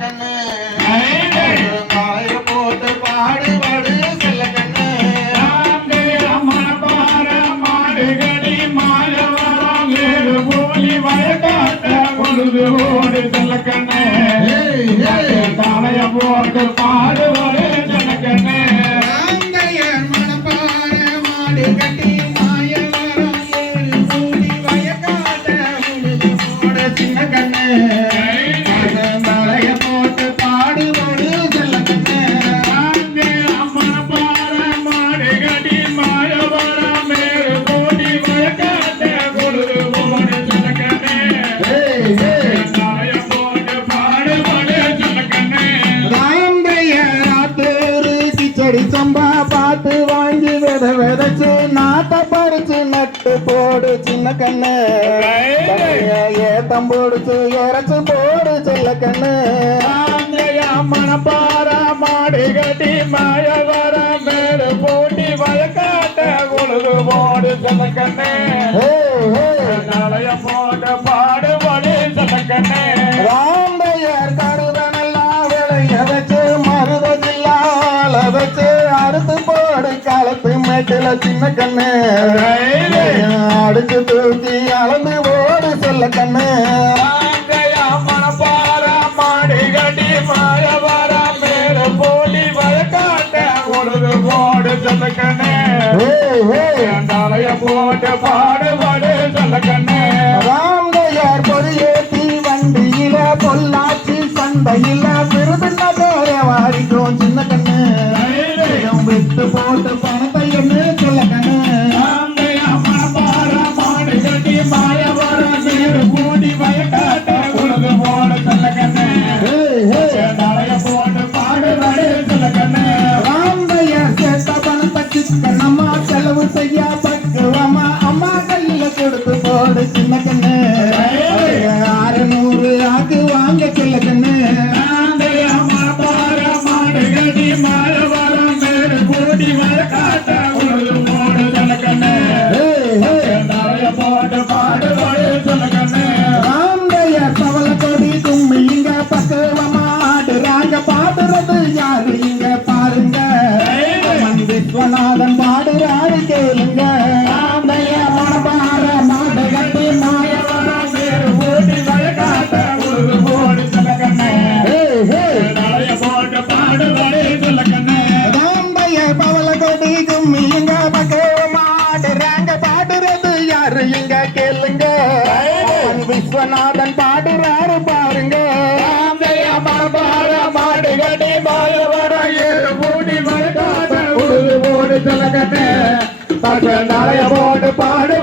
கண்ணு. காய போட்டு பாடுபடு கிச்சடி சம்பா பார்த்து வாங்கி வித விதைச்சு நாட்டை பறிச்சு நட்டு போடு சின்ன கண்ணு. ஏத்தம் போடுச்சு இறச்சு போடு செல்ல கண்ணு. மணப்பார மாடு கட்டி மாயவர மேடு போட்டி வழக்காட்ட உழுது போடு ஏய். நாளைய போட்டு பாடுபடி மேட்டில சின்ன கண்ணு. அடிச்சு தூக்கி அளந்து ஓடு செல்ல கண்ணு. போட்டி பொறியேத்தி வண்டியில பொள்ளாச்சி சந்தையில விருதுல பேர வாரிக்கும் சின்ன கண்ணு. விட்டு போட்டு சிக்கனம்மா செலவு செய்ய பக்குவமா? அம்மா கையில கொடுத்து போடு சின்ன கண்ணு. அறுநூறு ஆக்கு வாங்க சொல்ல கண்ணு. ஆந்தையா மணப்பார மாடு கட்டி மாயவர ஏழு போட்டி வழக்காட்ட உழுது போடு போடு